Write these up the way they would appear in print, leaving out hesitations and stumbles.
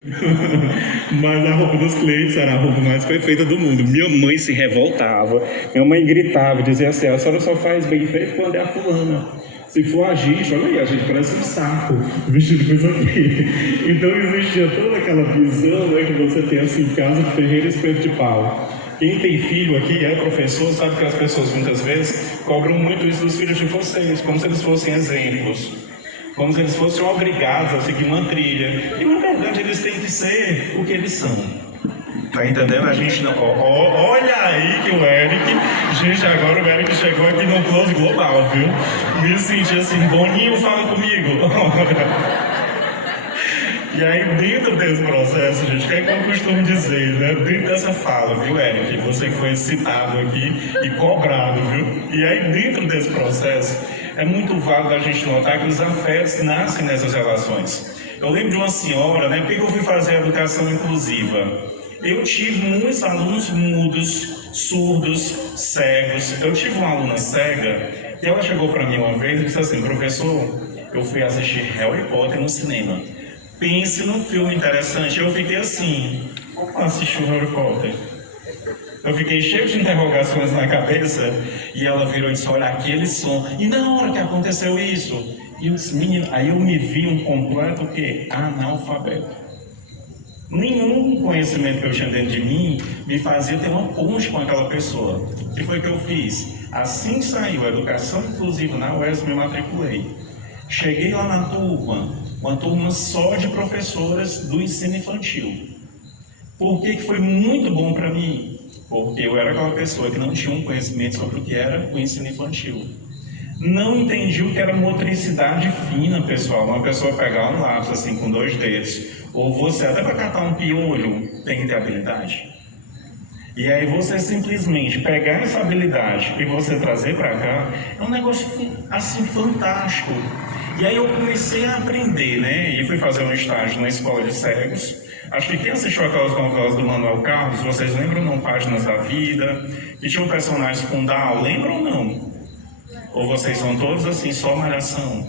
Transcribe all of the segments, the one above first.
Mas a roupa dos clientes era a roupa mais perfeita do mundo. Minha mãe se revoltava, minha mãe gritava, dizia assim: a senhora só faz bem feito quando é a fulana. Se for a gente, olha aí, a gente parece um saco vestido com isso aqui. Então existia toda aquela visão, né, que você tem assim, casa de ferreiro e espeto de pau. Quem tem filho aqui, é professor, sabe que as pessoas muitas vezes cobram muito isso dos filhos de vocês, como se eles fossem exemplos, como se eles fossem obrigados a seguir uma trilha. E na verdade eles têm que ser o que eles são. Tá entendendo? A gente não. Olha aí que o Eric. Gente, agora o Eric chegou aqui no Close Global, viu? Me senti assim, Boninho, fala comigo. E aí, dentro desse processo, gente, o que é que eu costumo dizer, né? Dentro dessa fala, viu, Eric? Você que foi citado aqui e cobrado, viu? E aí, dentro desse processo, é muito válido a gente notar que os afetos nascem nessas relações. Eu lembro de uma senhora, né? Por que eu fui fazer a educação inclusiva? Eu tive muitos alunos mudos, surdos, cegos. Eu tive uma aluna cega e ela chegou para mim uma vez e disse assim: professor, eu fui assistir Harry Potter no cinema. Pense num filme interessante. Eu fiquei assim: como assistiu Harry Potter? Eu fiquei cheio de interrogações na cabeça e ela virou e disse: olha, aquele som. E na hora que aconteceu isso, e eu disse: menino, aí eu me vi um completo o quê? Analfabeto. Nenhum conhecimento que eu tinha dentro de mim me fazia ter uma ponte com aquela pessoa. O que foi que eu fiz? Assim que saiu a educação inclusiva na UES, me matriculei. Cheguei lá na turma, uma turma só de professoras do ensino infantil. Por que foi muito bom para mim? Porque eu era aquela pessoa que não tinha um conhecimento sobre o que era o ensino infantil. Não entendi o que era motricidade fina, pessoal. Uma pessoa pegar um lápis assim com 2 dedos, ou você até para catar um piolho tem que ter habilidade. E aí você simplesmente pegar essa habilidade e você trazer para cá é um negócio assim fantástico. E aí eu comecei a aprender, né? E fui fazer um estágio na escola de cegos. Acho que quem assistiu aquelas novelas do Manuel Carlos, vocês lembram não? Páginas da Vida, que tinham personagens com Down, lembram ou não? Ou vocês são todos assim, só malhação,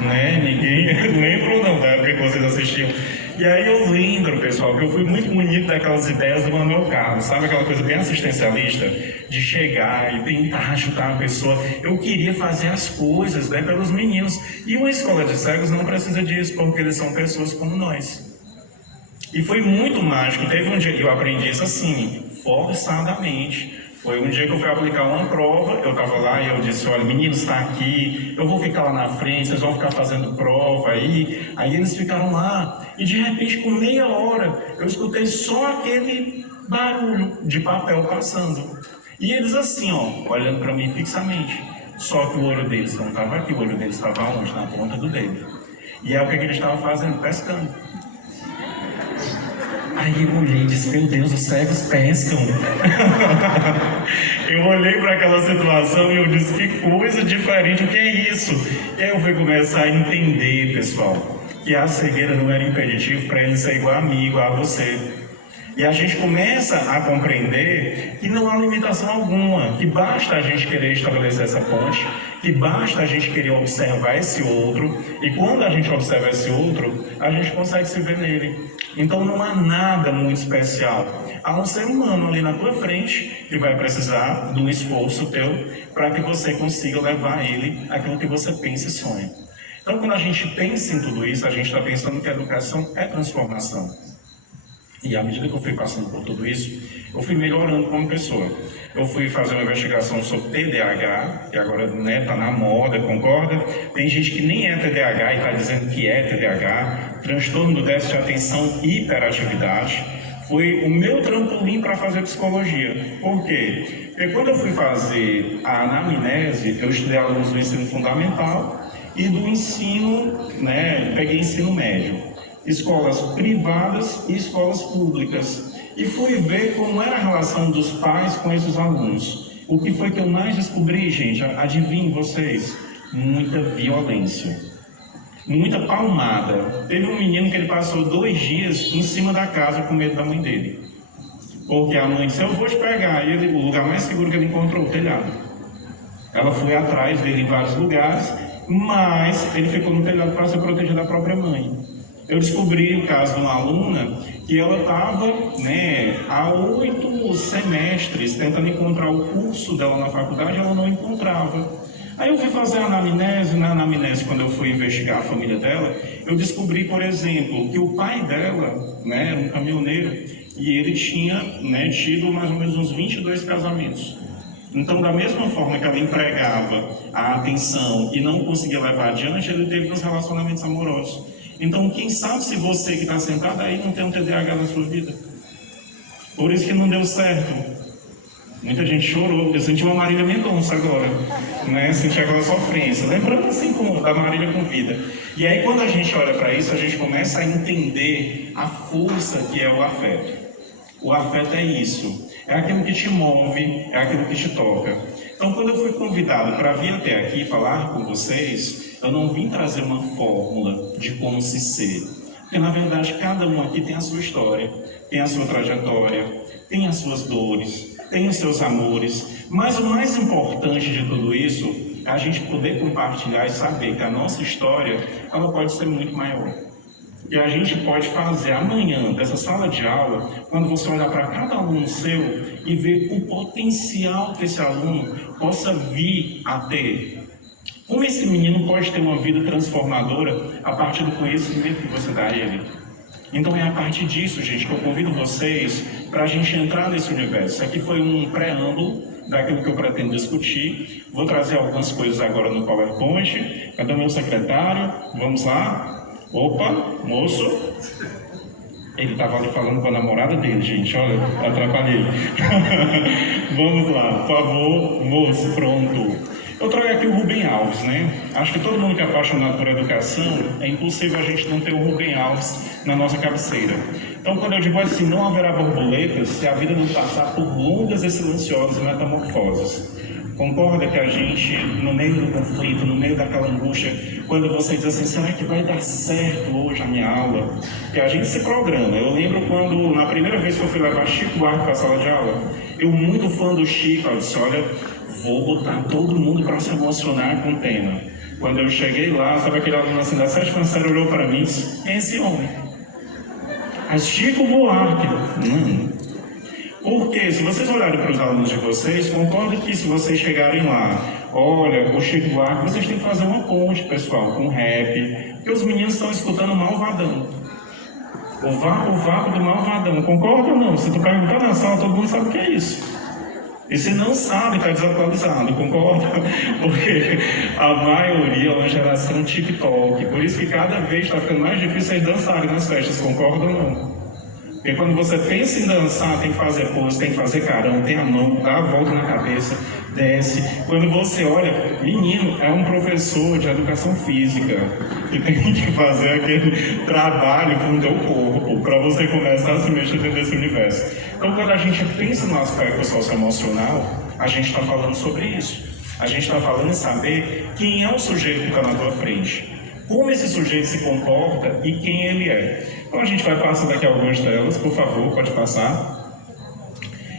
né? Ninguém lembra ou não da época que vocês assistiam? E aí eu lembro, pessoal, que eu fui muito bonito daquelas ideias do Manuel Carlos, sabe aquela coisa bem assistencialista? De chegar e tentar ajudar a pessoa. Eu queria fazer as coisas, né, pelos meninos. E uma escola de cegos não precisa disso, porque eles são pessoas como nós. E foi muito mágico. Teve um dia que eu aprendi isso assim, forçadamente. Foi um dia que eu fui aplicar uma prova, eu estava lá e eu disse: olha, meninos, está aqui, eu vou ficar lá na frente, vocês vão ficar fazendo prova aí. Aí eles ficaram lá e de repente, com meia hora, eu escutei só aquele barulho de papel passando. E eles assim, ó, olhando para mim fixamente. Só que o olho deles não estava aqui, o olho deles estava onde? Na ponta do dedo. E aí o que eles estavam fazendo? Pescando. Aí eu olhei e disse: meu Deus, os cegos pescam. Eu olhei para aquela situação e eu disse: que coisa diferente, o que é isso? E aí eu fui começar a entender, pessoal, que a cegueira não era impeditivo para ele ser igual a mim, igual a você. E a gente começa a compreender que não há limitação alguma, que basta a gente querer estabelecer essa ponte, que basta a gente querer observar esse outro, e quando a gente observa esse outro, a gente consegue se ver nele. Então não há nada muito especial. Há um ser humano ali na tua frente que vai precisar de um esforço teu para que você consiga levar ele àquilo que você pensa e sonha. Então quando a gente pensa em tudo isso, a gente está pensando que a educação é transformação. E à medida que eu fui passando por tudo isso, eu fui melhorando como pessoa. Eu fui fazer uma investigação sobre TDAH, que agora está na moda, concorda? Tem gente que nem é TDAH e está dizendo que é TDAH. Transtorno do déficit de atenção e hiperatividade. Foi o meu trampolim para fazer psicologia. Por quê? Porque quando eu fui fazer a anamnese, eu estudei alunos do ensino fundamental e do ensino, né, peguei ensino médio. Escolas privadas e escolas públicas. E fui ver como era a relação dos pais com esses alunos. O que foi que eu mais descobri, gente? Adivinhem vocês? Muita violência. Muita palmada. Teve um menino que ele passou 2 dias em cima da casa com medo da mãe dele. Porque a mãe disse: eu vou te pegar. E ele, o lugar mais seguro que ele encontrou, o telhado. Ela foi atrás dele em vários lugares, mas ele ficou no telhado para se proteger da própria mãe. Eu descobri o caso de uma aluna que ela estava, né, há 8 semestres tentando encontrar o curso dela na faculdade e ela não encontrava. Aí eu fui fazer a anamnese, na anamnese, quando eu fui investigar a família dela, eu descobri, por exemplo, que o pai dela, né, era um caminhoneiro e ele tinha, né, tido mais ou menos uns 22 casamentos. Então, da mesma forma que ela empregava a atenção e não conseguia levar adiante, ele teve uns relacionamentos amorosos. Então, quem sabe se você que está sentado aí não tem um TDAH na sua vida? Por isso que não deu certo. Muita gente chorou. Eu senti uma Marília Mendonça agora, né? Senti aquela sofrência. Lembrando assim da Marília com vida. E aí, quando a gente olha para isso, a gente começa a entender a força que é o afeto. O afeto é isso. É aquilo que te move, é aquilo que te toca. Então, quando eu fui convidado para vir até aqui falar com vocês, eu não vim trazer uma fórmula de como se ser. Porque, na verdade, cada um aqui tem a sua história, tem a sua trajetória, tem as suas dores, tem os seus amores. Mas o mais importante de tudo isso é a gente poder compartilhar e saber que a nossa história, ela pode ser muito maior. E a gente pode fazer amanhã, dessa sala de aula, quando você olhar para cada aluno seu e ver o potencial que esse aluno possa vir a ter. Como esse menino pode ter uma vida transformadora a partir do conhecimento que você dá a ele. Então é a partir disso, gente, que eu convido vocês para a gente entrar nesse universo. Isso aqui foi um preâmbulo daquilo que eu pretendo discutir. Vou trazer algumas coisas agora no PowerPoint. Cadê o meu secretário? Vamos lá. Opa, moço. Ele estava ali falando com a namorada dele, gente. Olha, atrapalhei. Vamos lá, por favor, moço, pronto. Eu trago aqui o Rubem Alves, né? Acho que todo mundo que é apaixonado por educação, é impossível a gente não ter o Rubem Alves na nossa cabeceira. Então, quando eu digo assim, não haverá borboletas se a vida não passar por longas e silenciosas metamorfoses. Concorda que a gente, no meio do conflito, no meio daquela angústia, quando você diz assim, será que vai dar certo hoje a minha aula? Que a gente se programa. Eu lembro quando, na primeira vez que eu fui levar Chico Buarque para a sala de aula, eu muito fã do Chico, eu disse, olha, vou botar todo mundo para se emocionar com o tema. Quando eu cheguei lá, sabe aquele aluno assim da sétima série olhou para mim e disse, quem é esse homem? Mas Chico Buarque, Porque, se vocês olharem para os alunos de vocês, concordo que se vocês chegarem lá, olha, o Chico Buarque, vocês têm que fazer uma ponte, pessoal, com rap, porque os meninos estão escutando Malvadão. O vácuo do Malvadão. Concorda ou não? Se tu perguntar na sala, todo mundo sabe o que é isso. E se não sabe, está desatualizado, concorda? Porque a maioria é uma geração TikTok. Por isso que cada vez está ficando mais difícil vocês dançarem nas festas, concorda ou não? Porque quando você pensa em dançar, tem que fazer pose, tem que fazer carão, tem a mão, dá a volta na cabeça, desce. Quando você olha, menino, é um professor de educação física que tem que fazer aquele trabalho com o teu corpo para você começar a se mexer dentro desse universo. Então, quando a gente pensa no aspecto socioemocional, a gente está falando sobre isso. A gente está falando em saber quem é o sujeito que está na tua frente. Como esse sujeito se comporta e quem ele é. Então a gente vai passar daqui algumas delas, por favor, pode passar.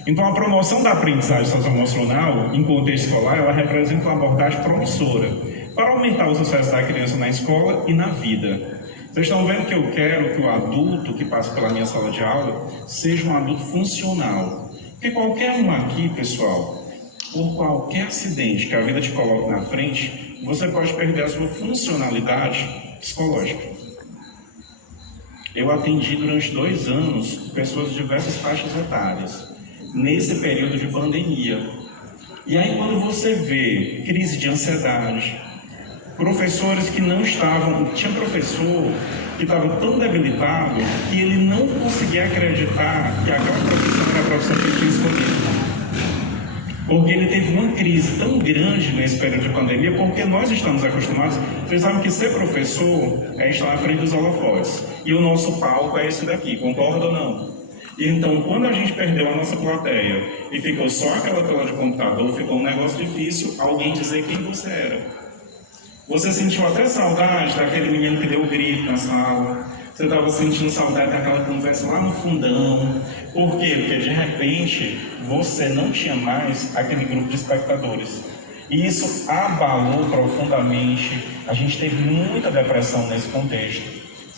Então a promoção da aprendizagem socioemocional em contexto escolar, ela representa uma abordagem promissora para aumentar o sucesso da criança na escola e na vida. Vocês estão vendo que eu quero que o adulto que passa pela minha sala de aula seja um adulto funcional. Porque qualquer um aqui, pessoal, por qualquer acidente que a vida te coloque na frente, você pode perder a sua funcionalidade psicológica. Eu atendi durante 2 anos pessoas de diversas faixas etárias, nesse período de pandemia. E aí quando você vê crise de ansiedade, professores que não estavam... Tinha professor que estava tão debilitado que ele não conseguia acreditar que aquela profissão era a profissão que ele tinha escolhido. Porque ele teve uma crise tão grande nesse período de pandemia, porque nós estamos acostumados, vocês sabem que ser professor é estar na frente dos holofotes, e o nosso palco é esse daqui, concorda ou não? E então, quando a gente perdeu a nossa plateia, e ficou só aquela tela de computador, ficou um negócio difícil alguém dizer quem você era. Você sentiu até saudade daquele menino que deu o grito na sala, você estava sentindo saudade daquela conversa lá no fundão. Por quê? Porque de repente você não tinha mais aquele grupo de espectadores. E isso abalou profundamente. A gente teve muita depressão nesse contexto.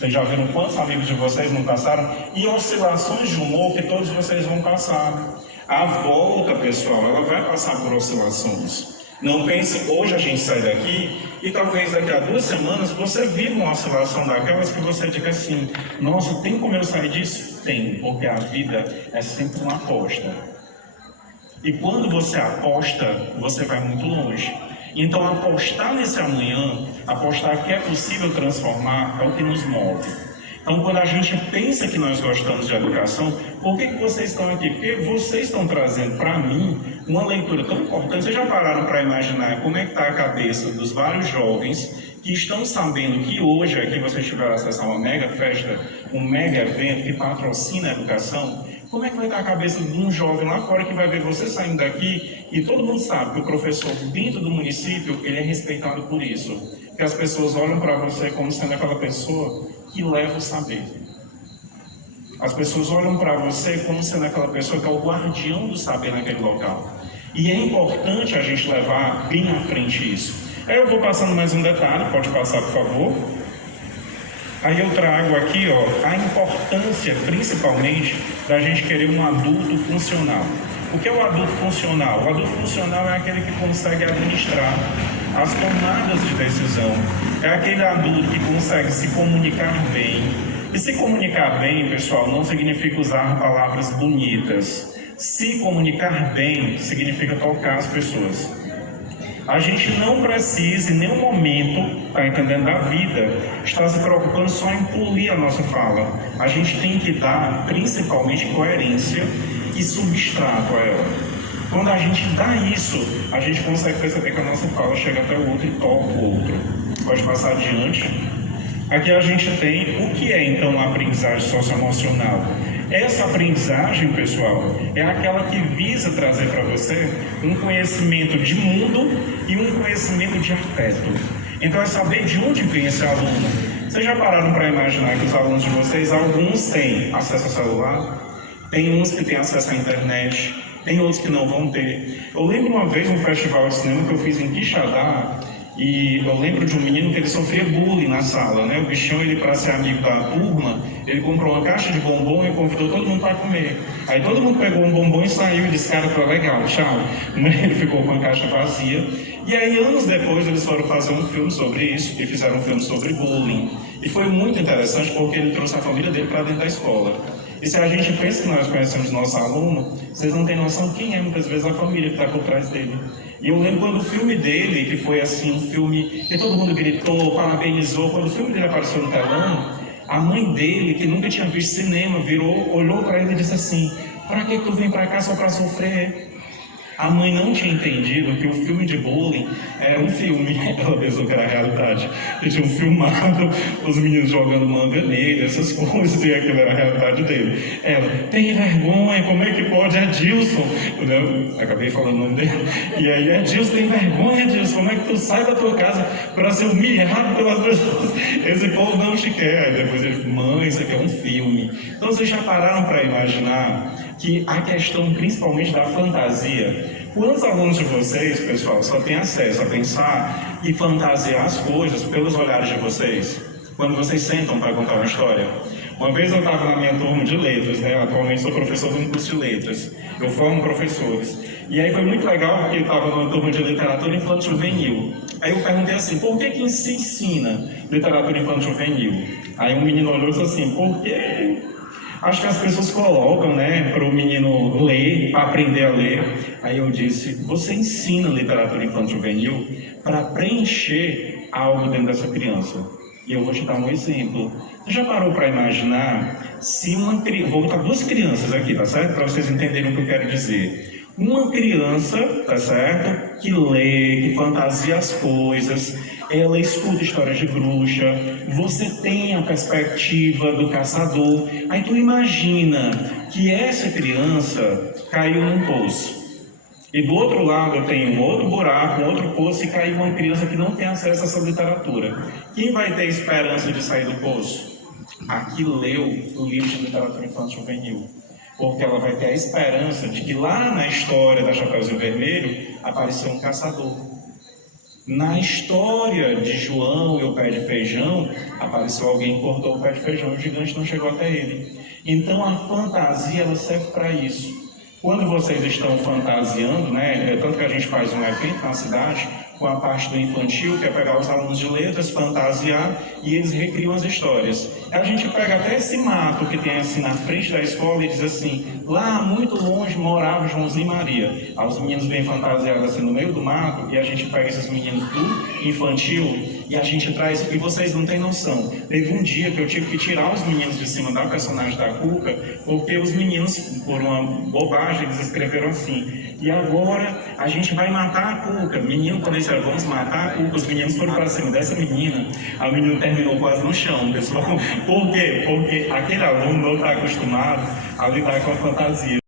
Vocês já viram quantos amigos de vocês não passaram? E oscilações de humor que todos vocês vão passar. A volta, pessoal, ela vai passar por oscilações. Não pense, hoje a gente sai daqui e talvez daqui a 2 semanas você viva uma oscilação daquelas que você diga assim, nossa, tem como eu sair disso? Tem, porque a vida é sempre uma aposta. E quando você aposta, você vai muito longe. Então apostar nesse amanhã, apostar que é possível transformar, é o que nos move. Então quando a gente pensa que nós gostamos de educação, por que vocês estão aqui? Porque vocês estão trazendo para mim uma leitura tão importante. Vocês já pararam para imaginar como é que está a cabeça dos vários jovens que estão sabendo que hoje aqui vocês tiveram acesso a uma mega festa, um mega evento que patrocina a educação? Como é que vai estar a cabeça de um jovem lá fora que vai ver você saindo daqui e todo mundo sabe que o professor dentro do município, ele é respeitado por isso. Que as pessoas olham para você como sendo aquela pessoa que leva o saber. As pessoas olham para você como sendo aquela pessoa que é o guardião do saber naquele local. E é importante a gente levar bem à frente isso. Aí eu vou passando mais um detalhe, pode passar por favor. Aí eu trago aqui, ó, a importância, principalmente, da gente querer um adulto funcional. O que é o adulto funcional? O adulto funcional é aquele que consegue administrar as tomadas de decisão. É aquele adulto que consegue se comunicar bem. E se comunicar bem, pessoal, não significa usar palavras bonitas. Se comunicar bem significa tocar as pessoas. A gente não precisa, em nenhum momento, tá entendendo, da vida, estar se preocupando só em polir a nossa fala. A gente tem que dar, principalmente, coerência e substrato a ela. Quando a gente dá isso, a gente consegue perceber que a nossa fala chega até o outro e toca o outro. Pode passar adiante. Aqui a gente tem o que é, então, a aprendizagem socioemocional. Essa aprendizagem, pessoal, é aquela que visa trazer para você um conhecimento de mundo e um conhecimento de afeto. Então é saber de onde vem esse aluno. Vocês já pararam para imaginar que os alunos de vocês, alguns têm acesso ao celular, tem uns que têm acesso à internet, tem outros que não vão ter. Eu lembro uma vez um festival de cinema que eu fiz em Quixadá, e eu lembro de um menino que ele sofria bullying na sala, né? O bichão, ele para ser amigo da turma, ele comprou uma caixa de bombom e convidou todo mundo para comer. Aí todo mundo pegou um bombom e saiu e disse, cara, foi legal, tchau. Ele ficou com a caixa vazia. E aí, anos depois, eles foram fazer um filme sobre isso, e fizeram um filme sobre bullying. E foi muito interessante porque ele trouxe a família dele para dentro da escola. E se a gente pensa que nós conhecemos nosso aluno, vocês não têm noção quem é muitas vezes a família que está por trás dele. E eu lembro quando o filme dele, que foi assim, um filme que todo mundo gritou, parabenizou, quando o filme dele apareceu no telão, a mãe dele, que nunca tinha visto cinema, virou, olhou para ele e disse assim, para que tu vem para cá só para sofrer? A mãe não tinha entendido que o filme de bullying era um filme, ela pensou que era a realidade. Eles tinham filmado os meninos jogando manga nele, essas coisas, e aquilo era a realidade dele. Ela, tem vergonha, como é que pode? É Dilson. Eu acabei falando o nome dele. E aí, é Dilson, tem vergonha, Dilson, como é que tu sai da tua casa para ser humilhado pelas pessoas? Esse povo não te quer. Aí depois ele falou, mãe, isso aqui é um filme. Então vocês já pararam para imaginar que a questão principalmente da fantasia, quantos alunos de vocês, pessoal, só têm acesso a pensar e fantasiar as coisas pelos olhares de vocês, quando vocês sentam para contar uma história? Uma vez eu estava na minha turma de letras, né? Atualmente sou professor de um curso de letras, eu formo professores, e aí foi muito legal porque eu estava numa turma de literatura infantil juvenil. Aí eu perguntei assim, por que se ensina literatura infantil juvenil? Aí um menino olhou e disse assim, porque acho que as pessoas colocam, né, para o menino ler, para aprender a ler. Aí eu disse, você ensina literatura infantil juvenil para preencher algo dentro dessa criança. E eu vou te dar um exemplo. Você já parou para imaginar se uma criança... Vou botar 2 crianças aqui, tá certo? Para vocês entenderem o que eu quero dizer. Uma criança, tá certo? Que lê, que fantasia as coisas, ela escuta histórias de bruxa, você tem a perspectiva do caçador. Aí tu imagina que essa criança caiu num poço. E do outro lado tem um outro buraco, um outro poço, e caiu uma criança que não tem acesso a essa literatura. Quem vai ter esperança de sair do poço? A que leu o livro de literatura infantil juvenil. Porque ela vai ter a esperança de que lá na história da Chapeuzinho Vermelho apareceu um caçador. Na história de João e o pé de feijão, apareceu alguém que cortou o pé de feijão e o gigante não chegou até ele. Então a fantasia ela serve para isso. Quando vocês estão fantasiando, né, tanto que a gente faz um evento na cidade, com a parte do infantil, que é pegar os alunos de letras, fantasiar, e eles recriam as histórias. A gente pega até esse mato que tem assim na frente da escola e diz assim, lá muito longe morava Joãozinho e Maria. Aí os meninos vêm fantasiados assim no meio do mato, e a gente pega esses meninos do infantil, e a gente traz, e vocês não têm noção, teve um dia que eu tive que tirar os meninos de cima da personagem da Cuca, porque os meninos, por uma bobagem, eles escreveram assim, e agora a gente vai matar a Cuca. Menino, quando eles disseram, vamos matar a Cuca, os meninos foram para cima dessa menina, a menina terminou quase no chão, pessoal. Por quê? Porque aquele aluno não está acostumado a lidar com a fantasia.